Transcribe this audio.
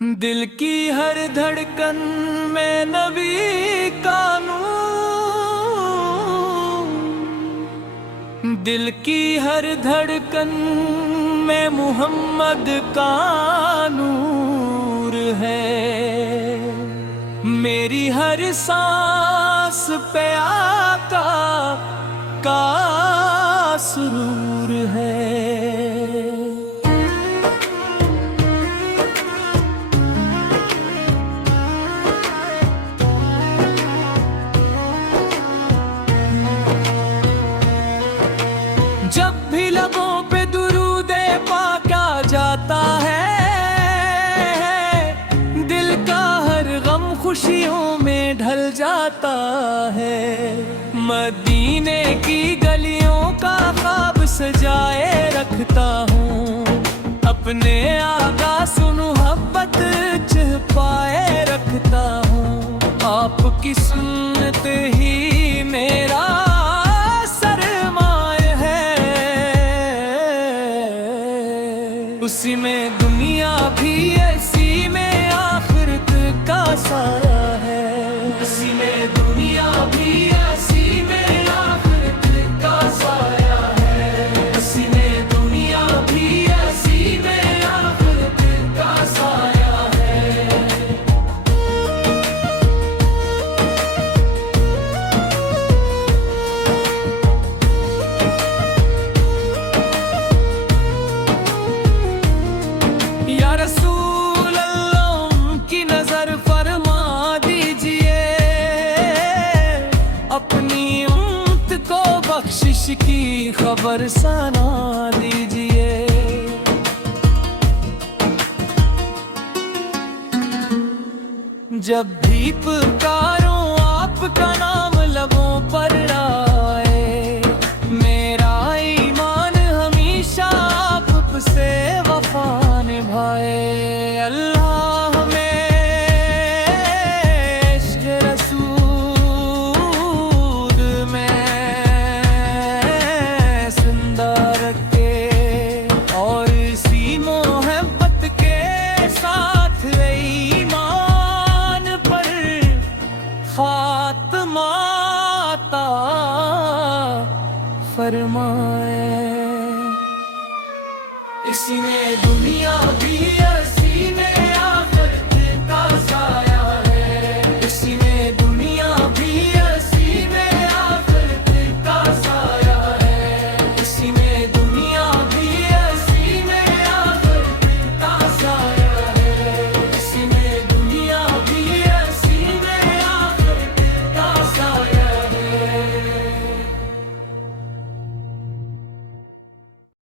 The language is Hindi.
दिल की हर धड़कन में नबी का नूर, दिल की हर धड़कन में मुहम्मद का नूर है। मेरी हर सांस पे आका का सुरूर है। जब भी लबों पे दुरूदे पाक आ जाता है, दिल का हर गम खुशियों में ढल जाता है। मदीने की गलियों का ख्वाब सजाए रखता हूँ, अपने आगा सुन मोहब्बत छिपाए रखता हूँ। आपकी सुन्नत ही मेरा उसी में दुनिया भी ऐसी में आखिरत का साया है। उसी में दुनिया भी ऐसी में आखिरत का साया है। उसी में दुनिया भी ऐसी में आखिरत का साया है। या रसूल अल्लाह की नजर फरमा दीजिए, अपनी उम्मत को बख्शिश की खबर सुना दीजिए। जब भी पुकारूं आपका नाम लबों पर